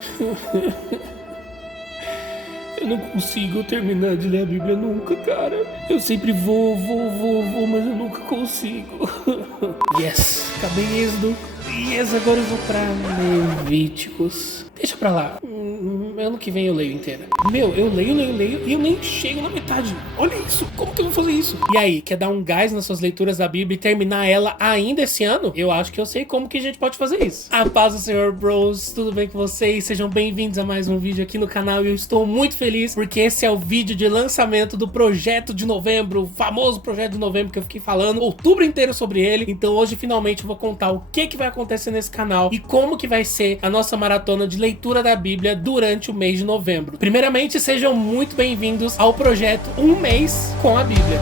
Eu não consigo terminar de ler a Bíblia nunca, cara. Eu sempre vou, mas eu nunca consigo. Yes, acabei Êxodo. Yes, agora eu vou pra Levíticos. Deixa pra lá. Ano que vem eu leio inteira. Meu, eu leio e eu nem chego na metade. Olha isso, como que eu vou fazer isso? E aí, quer dar um gás nas suas leituras da Bíblia e terminar ela ainda esse ano? Eu acho que eu sei como que a gente pode fazer isso. A paz do Senhor, bros, tudo bem com vocês? Sejam bem-vindos a mais um vídeo aqui no canal e eu estou muito feliz porque esse é o vídeo de lançamento do projeto de novembro, o famoso projeto de novembro que eu fiquei falando outubro inteiro sobre ele. Então hoje finalmente eu vou contar o que vai acontecer nesse canal e como que vai ser a nossa maratona de leitura da Bíblia durante o mês de novembro. Primeiramente, sejam muito bem-vindos ao projeto Um Mês com a Bíblia.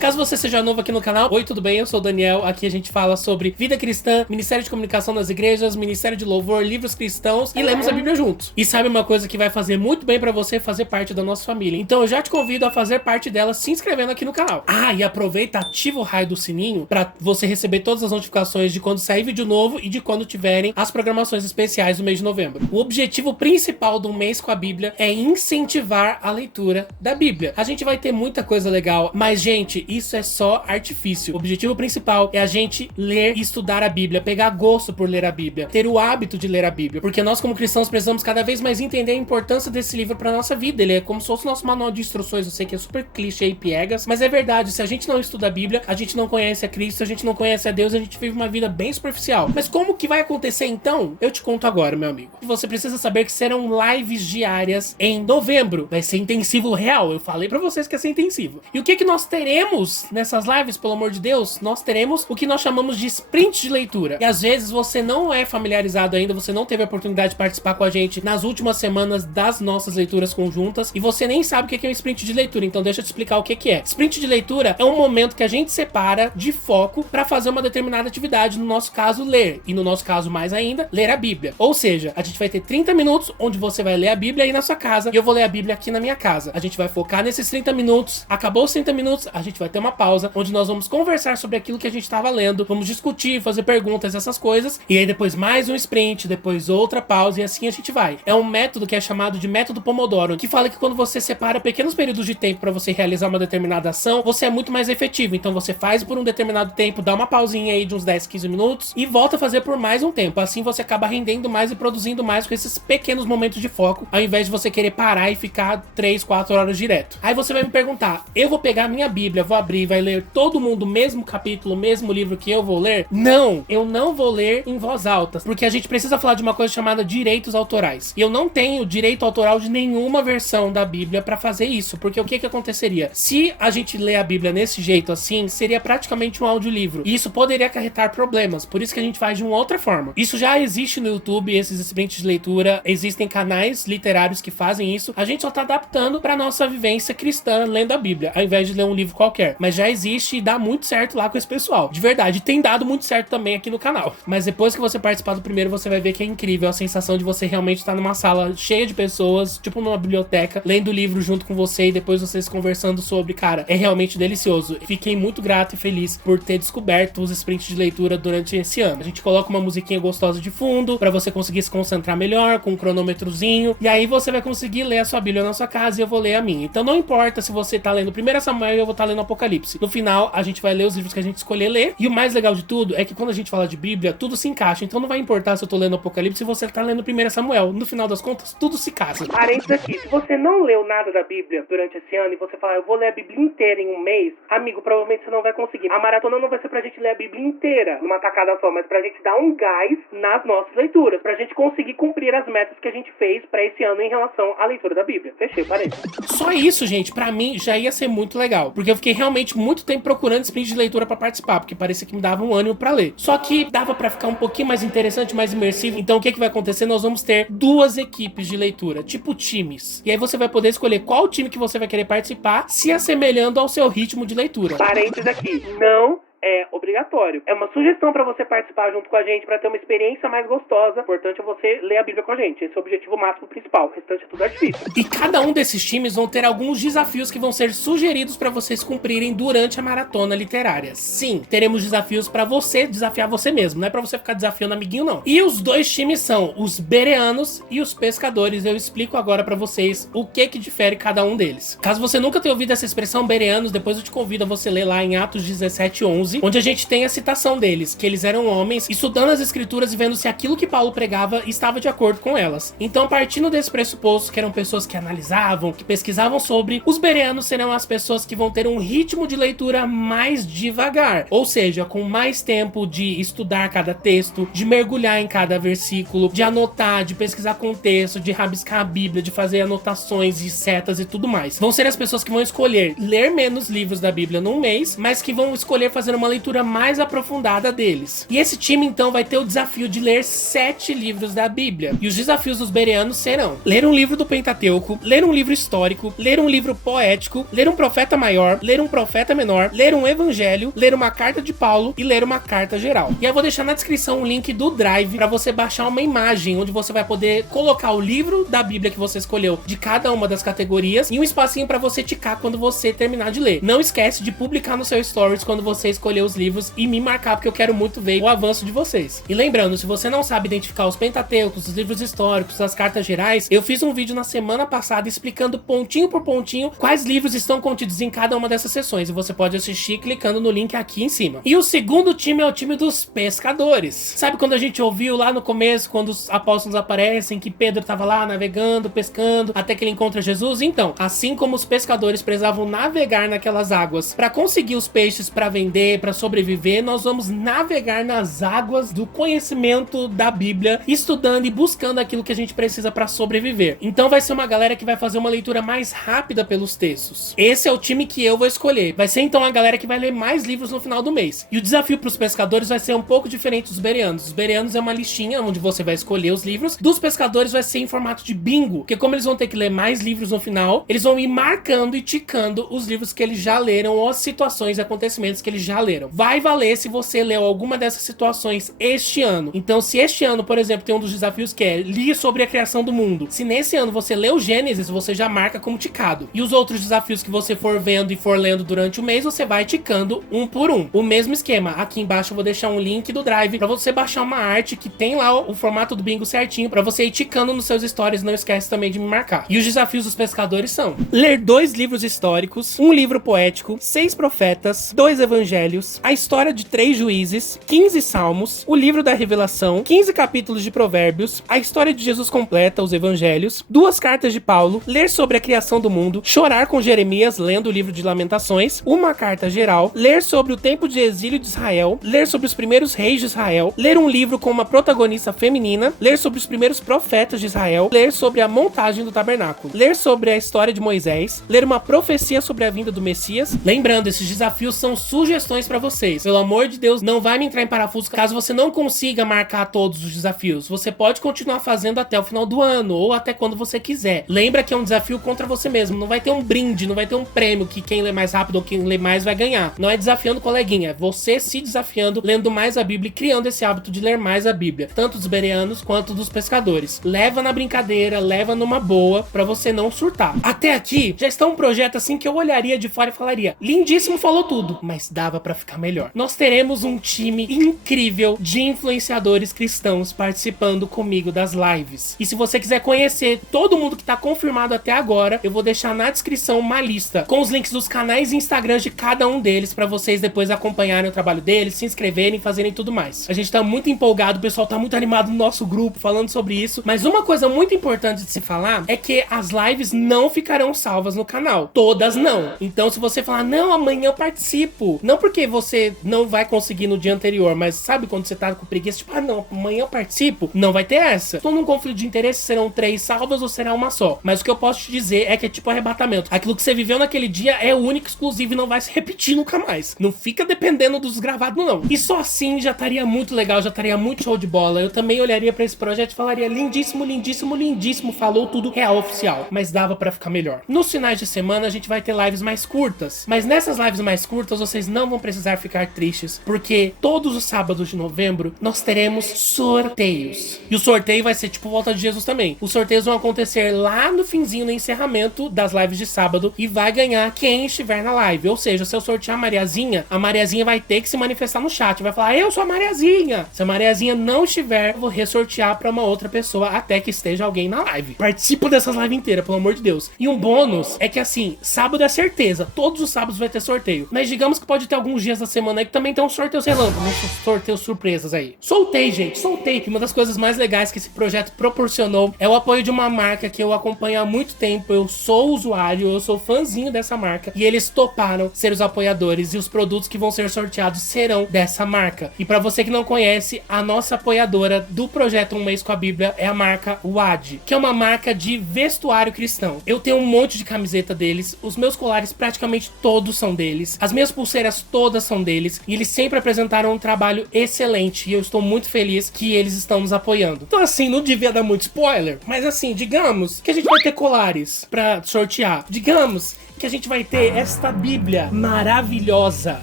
Caso você seja novo aqui no canal, oi, tudo bem? Eu sou o Daniel, aqui a gente fala sobre vida cristã, ministério de comunicação nas igrejas, ministério de louvor, livros cristãos e lemos a Bíblia juntos. E sabe uma coisa que vai fazer muito bem pra você fazer parte da nossa família? Então eu já te convido a fazer parte dela se inscrevendo aqui no canal. Ah, e aproveita, ativa o raio do sininho pra você receber todas as notificações de quando sair vídeo novo e de quando tiverem as programações especiais do mês de novembro. O objetivo principal do mês com a Bíblia é incentivar a leitura da Bíblia. A gente vai ter muita coisa legal, mas gente, isso é só artifício. O objetivo principal é a gente ler e estudar a Bíblia, pegar gosto por ler a Bíblia, ter o hábito de ler a Bíblia, porque nós como cristãos precisamos cada vez mais entender a importância desse livro para nossa vida. Ele é como se fosse o nosso manual de instruções. Eu sei que é super clichê e piegas, mas é verdade. Se a gente não estuda a Bíblia, a gente não conhece a Cristo, a gente não conhece a Deus, a gente vive uma vida bem superficial. Mas como que vai acontecer então? Eu te conto agora, meu amigo. Você precisa saber que serão lives diárias em novembro. Vai ser intensivo real. Eu falei para vocês que ia ser intensivo. E o que nós teremos nessas lives, pelo amor de Deus? Nós teremos o que nós chamamos de sprint de leitura. E às vezes você não é familiarizado ainda, você não teve a oportunidade de participar com a gente nas últimas semanas das nossas leituras conjuntas e você nem sabe o que é um sprint de leitura. Então deixa eu te explicar o que é. Sprint de leitura é um momento que a gente separa de foco para fazer uma determinada atividade, no nosso caso ler, e no nosso caso mais ainda, ler a Bíblia. Ou seja, a gente vai ter 30 minutos onde você vai ler a Bíblia aí na sua casa e eu vou ler a Bíblia aqui na minha casa. A gente vai focar nesses 30 minutos, acabou os 30 minutos, a gente vai ter uma pausa, onde nós vamos conversar sobre aquilo que a gente estava lendo, vamos discutir, fazer perguntas, essas coisas, e aí depois mais um sprint, depois outra pausa, e assim a gente vai. É um método que é chamado de método Pomodoro, que fala que quando você separa pequenos períodos de tempo para você realizar uma determinada ação, você é muito mais efetivo. Então você faz por um determinado tempo, dá uma pausinha aí de uns 10, 15 minutos, e volta a fazer por mais um tempo. Assim você acaba rendendo mais e produzindo mais com esses pequenos momentos de foco, ao invés de você querer parar e ficar 3, 4 horas direto. Aí você vai me perguntar, eu vou pegar a minha Bíblia, vou abrir, vai ler todo mundo o mesmo capítulo, o mesmo livro que eu vou ler? Não, eu não vou ler em voz alta, porque a gente precisa falar de uma coisa chamada direitos autorais. E eu não tenho direito autoral de nenhuma versão da Bíblia pra fazer isso, porque o que aconteceria? Se a gente lê a Bíblia nesse jeito assim, seria praticamente um audiolivro, e isso poderia acarretar problemas, por isso que a gente faz de uma outra forma. Isso já existe no YouTube, esses sprints de leitura, existem canais literários que fazem isso, a gente só tá adaptando pra nossa vivência cristã lendo a Bíblia, ao invés de ler um livro qualquer, mas já existe e dá muito certo lá com esse pessoal. De verdade, tem dado muito certo também aqui no canal. Mas depois que você participar do primeiro, você vai ver que é incrível a sensação de você realmente estar numa sala cheia de pessoas, tipo numa biblioteca, lendo o livro junto com você e depois vocês conversando sobre, cara, é realmente delicioso. Fiquei muito grato e feliz por ter descoberto os sprints de leitura durante esse ano. A gente coloca uma musiquinha gostosa de fundo, pra você conseguir se concentrar melhor, com um cronômetrozinho, e aí você vai conseguir ler a sua Bíblia na sua casa e eu vou ler a minha. Então não importa se você tá lendo 1 Samuel e eu vou estar lendo Apocalipse. No final, a gente vai ler os livros que a gente escolher ler. E o mais legal de tudo é que quando a gente fala de Bíblia, tudo se encaixa. Então não vai importar se eu tô lendo Apocalipse, se você tá lendo 1 Samuel. No final das contas, tudo se casa. Parênteses aqui. Se você não leu nada da Bíblia durante esse ano e você falar, eu vou ler a Bíblia inteira em um mês, amigo, provavelmente você não vai conseguir. A maratona não vai ser pra gente ler a Bíblia inteira numa tacada só, mas pra gente dar um gás nas nossas leituras, pra gente conseguir cumprir as metas que a gente fez pra esse ano em relação à leitura da Bíblia. Fechei, parênteses. Só isso, gente, pra mim já ia ser muito legal, porque eu fiquei realmente muito tempo procurando sprint de leitura pra participar, porque parecia que me dava um ânimo pra ler. Só que dava pra ficar um pouquinho mais interessante, mais imersivo. Então o que vai acontecer? Nós vamos ter 2 equipes de leitura, tipo times. E aí você vai poder escolher qual time que você vai querer participar, se assemelhando ao seu ritmo de leitura. Parênteses aqui, não é obrigatório. É uma sugestão pra você participar junto com a gente, pra ter uma experiência mais gostosa. O importante é você ler a Bíblia com a gente. Esse é o objetivo máximo principal. O restante é tudo artifício. E cada um desses times vão ter alguns desafios que vão ser sugeridos pra vocês cumprirem durante a maratona literária. Sim, teremos desafios pra você desafiar você mesmo. Não é pra você ficar desafiando amiguinho, não. E os dois times são os bereanos e os pescadores. Eu explico agora pra vocês o que difere cada um deles. Caso você nunca tenha ouvido essa expressão bereanos, depois eu te convido a você ler lá em Atos 17:11, onde a gente tem a citação deles, que eles eram homens estudando as escrituras e vendo se aquilo que Paulo pregava estava de acordo com elas. Então, partindo desse pressuposto que eram pessoas que analisavam, que pesquisavam sobre, os bereanos serão as pessoas que vão ter um ritmo de leitura mais devagar, ou seja, com mais tempo de estudar cada texto, de mergulhar em cada versículo, de anotar, de pesquisar contexto, de rabiscar a Bíblia, de fazer anotações e setas e tudo mais. Vão ser as pessoas que vão escolher ler menos livros da Bíblia num mês, mas que vão escolher fazer uma leitura mais aprofundada deles. E esse time então vai ter o desafio de ler 7 livros da Bíblia. E os desafios dos bereanos serão: ler um livro do Pentateuco, ler um livro histórico, ler um livro poético, ler um profeta maior, ler um profeta menor, ler um evangelho, ler uma carta de Paulo e ler uma carta geral. E eu vou deixar na descrição o link do Drive para você baixar uma imagem onde você vai poder colocar o livro da Bíblia que você escolheu de cada uma das categorias e um espacinho para você ticar quando você terminar de ler. Não esquece de publicar no seu stories quando você escolher os livros e me marcar, porque eu quero muito ver o avanço de vocês. E lembrando, se você não sabe identificar os pentateucos, os livros históricos, as cartas gerais, eu fiz um vídeo na semana passada explicando pontinho por pontinho quais livros estão contidos em cada uma dessas sessões, e você pode assistir clicando no link aqui em cima. E o segundo time é o time dos pescadores. Sabe quando a gente ouviu lá no começo, quando os apóstolos aparecem, que Pedro estava lá navegando, pescando, até que ele encontra Jesus? Então, assim como os pescadores precisavam navegar naquelas águas para conseguir os peixes para vender, para sobreviver, nós vamos navegar nas águas do conhecimento da Bíblia, estudando e buscando aquilo que a gente precisa para sobreviver. Então vai ser uma galera que vai fazer uma leitura mais rápida pelos textos. Esse é o time que eu vou escolher. Vai ser então a galera que vai ler mais livros no final do mês. E o desafio para os pescadores vai ser um pouco diferente dos bereanos. Os bereanos é uma listinha onde você vai escolher os livros. Dos pescadores vai ser em formato de bingo, porque como eles vão ter que ler mais livros no final, eles vão ir marcando e ticando os livros que eles já leram ou as situações e acontecimentos que eles já leram. Vai valer se você leu alguma dessas situações este ano. Então, se este ano, por exemplo, tem um dos desafios que é li sobre a criação do mundo. Se nesse ano você leu Gênesis, você já marca como ticado. E os outros desafios que você for vendo e for lendo durante o mês, você vai ticando um por um. O mesmo esquema. Aqui embaixo eu vou deixar um link do Drive para você baixar uma arte que tem lá o formato do bingo certinho para você ir ticando nos seus stories. Não esquece também de me marcar. E os desafios dos pescadores são: ler 2 livros históricos, um livro poético, 6 profetas, 2 evangelhos, a história de 3 juízes, 15 salmos, o livro da revelação, 15 capítulos de provérbios, a história de Jesus completa, os evangelhos, 2 cartas de Paulo, ler sobre a criação do mundo, chorar com Jeremias lendo o livro de Lamentações, uma carta geral, ler sobre o tempo de exílio de Israel, ler sobre os primeiros reis de Israel, ler um livro com uma protagonista feminina, ler sobre os primeiros profetas de Israel, ler sobre a montagem do tabernáculo, ler sobre a história de Moisés, ler uma profecia sobre a vinda do Messias. Lembrando, esses desafios são sugestões pra vocês. Pelo amor de Deus, não vai me entrar em parafuso caso você não consiga marcar todos os desafios. Você pode continuar fazendo até o final do ano ou até quando você quiser. Lembra que é um desafio contra você mesmo. Não vai ter um brinde, não vai ter um prêmio que quem lê mais rápido ou quem lê mais vai ganhar. Não é desafiando o coleguinha, é você se desafiando, lendo mais a Bíblia e criando esse hábito de ler mais a Bíblia, tanto dos bereanos quanto dos pescadores. Leva na brincadeira, leva numa boa, pra você não surtar. Até aqui, já está um projeto assim que eu olharia de fora e falaria: lindíssimo, falou tudo, mas dava pra ficar melhor. Nós teremos um time incrível de influenciadores cristãos participando comigo das lives. E se você quiser conhecer todo mundo que tá confirmado até agora, eu vou deixar na descrição uma lista com os links dos canais e Instagrams de cada um deles pra vocês depois acompanharem o trabalho deles, se inscreverem e fazerem tudo mais. A gente tá muito empolgado, o pessoal tá muito animado no nosso grupo falando sobre isso, mas uma coisa muito importante de se falar é que as lives não ficarão salvas no canal. Todas não. Então se você falar: não, amanhã eu participo, não porque você não vai conseguir no dia anterior, mas sabe quando você tá com preguiça, tipo, não, amanhã eu participo, não vai ter essa. Tô num conflito de interesse, serão 3 salvas ou será uma só. Mas o que eu posso te dizer é que é tipo arrebatamento. Aquilo que você viveu naquele dia é único, exclusivo e não vai se repetir nunca mais. Não fica dependendo dos gravados, não. E só assim já estaria muito legal, já estaria muito show de bola. Eu também olharia pra esse projeto e falaria: lindíssimo, lindíssimo, lindíssimo, falou tudo, real, oficial. Mas dava pra ficar melhor. Nos finais de semana a gente vai ter lives mais curtas, mas nessas lives mais curtas vocês não vão precisar ficar tristes, porque todos os sábados de novembro nós teremos sorteios. E o sorteio vai ser tipo Volta de Jesus também. Os sorteios vão acontecer lá no finzinho, no encerramento das lives de sábado, e vai ganhar quem estiver na live. Ou seja, se eu sortear a Mariazinha vai ter que se manifestar no chat, vai falar, eu sou a Mariazinha. Se a Mariazinha não estiver, eu vou ressortear pra uma outra pessoa até que esteja alguém na live. Participo dessas lives inteiras, pelo amor de Deus. E um bônus é que assim, sábado é certeza, todos os sábados vai ter sorteio. Mas digamos que pode ter alguns dias da semana aí que também tem uns sorteios relâmpagos, uns sorteios surpresas aí. Soltei, gente, soltei. Uma das coisas mais legais que esse projeto proporcionou é o apoio de uma marca que eu acompanho há muito tempo. Eu sou usuário, eu sou fãzinho dessa marca, e eles toparam ser os apoiadores, e os produtos que vão ser sorteados serão dessa marca. E pra você que não conhece, a nossa apoiadora do projeto Um Mês com a Bíblia é a marca WAD, que é uma marca de vestuário cristão. Eu tenho um monte de camiseta deles, os meus colares praticamente todos são deles, as minhas pulseiras todas são deles, e eles sempre apresentaram um trabalho excelente, e eu estou muito feliz que eles estão nos apoiando. Então assim, não devia dar muito spoiler, mas assim, digamos que a gente vai ter colares pra sortear, digamos que a gente vai ter esta Bíblia maravilhosa.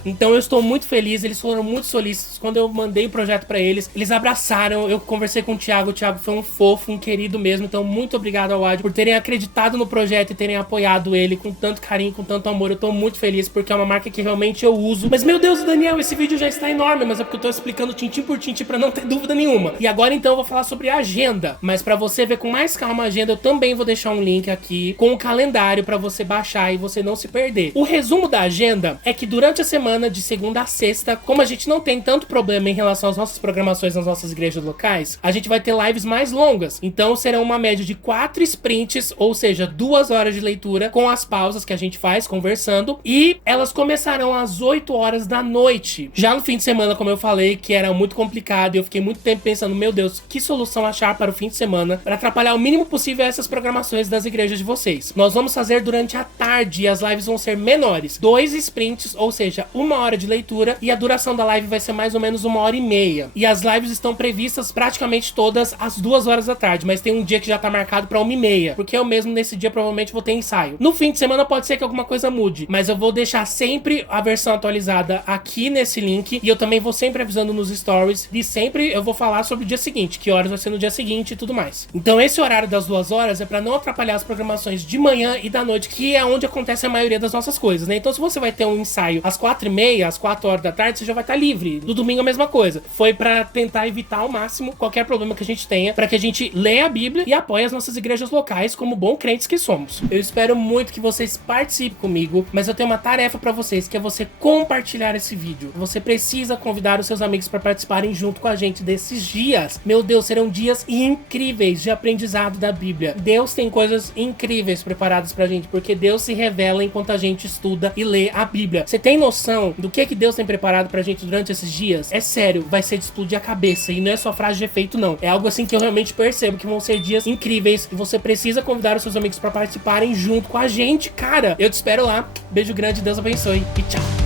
Então eu estou muito feliz, eles foram muito solícitos. Quando eu mandei o projeto pra eles, eles abraçaram. Eu conversei com o Thiago foi um fofo, um querido mesmo. Então muito obrigado ao WAD por terem acreditado no projeto e terem apoiado ele com tanto carinho, com tanto amor. Eu tô muito feliz porque é uma marca que realmente eu uso. Mas meu Deus, Daniel, esse vídeo já está enorme, mas é porque eu tô explicando tintim por tintim pra não ter dúvida nenhuma. E agora então eu vou falar sobre a agenda, mas pra você ver com mais calma a agenda, eu também vou deixar um link aqui com o calendário pra você baixar e você não se perder. O resumo da agenda é que durante a semana de segunda a sexta, como a gente não tem tanto problema em relação às nossas programações nas nossas igrejas locais, a gente vai ter lives mais longas. Então serão uma média de 4 sprints, ou seja, 2 horas de leitura com as pausas que a gente faz conversando, e elas começarão às 8 horas da noite. Já no fim de semana, como eu falei, que era muito complicado, e eu fiquei muito tempo pensando, meu Deus, que solução achar para o fim de semana para atrapalhar o mínimo possível essas programações das igrejas de vocês. Nós vamos fazer durante a tarde, e as lives vão ser menores, 2 sprints, ou seja, 1 hora de leitura, e a duração da live vai ser mais ou menos 1h30. E as lives estão previstas praticamente todas às 2 horas da tarde, mas tem um dia que já tá marcado pra 1h30, porque eu mesmo nesse dia provavelmente vou ter ensaio. No fim de semana pode ser que alguma coisa mude, mas eu vou deixar sempre a versão atualizada aqui nesse link, e eu também vou sempre avisando nos stories, e sempre eu vou falar sobre o dia seguinte, que horas vai ser no dia seguinte e tudo mais. Então esse horário das 2 horas é pra não atrapalhar as programações de manhã e da noite, que é onde acontece a maioria das nossas coisas, né? Então se você vai ter um ensaio às 4h30, às 4 horas da tarde, você já vai estar livre. No domingo a mesma coisa. Foi pra tentar evitar ao máximo qualquer problema que a gente tenha, pra que a gente leia a Bíblia e apoie as nossas igrejas locais como bons crentes que somos. Eu espero muito que vocês participem comigo, mas eu tenho uma tarefa pra vocês, que é você compartilhar esse vídeo. Você precisa convidar os seus amigos pra participarem junto com a gente desses dias. Meu Deus, serão dias incríveis de aprendizado da Bíblia. Deus tem coisas incríveis preparadas pra gente, porque Deus se revela enquanto a gente estuda e lê a Bíblia. Você tem noção do que Deus tem preparado pra gente durante esses dias? É sério, vai ser de explodir a cabeça, e não é só frase de efeito não. É algo assim que eu realmente percebo que vão ser dias incríveis, e você precisa convidar os seus amigos pra participarem junto com a gente, cara. Eu te espero lá. Beijo grande, Deus abençoe e tchau.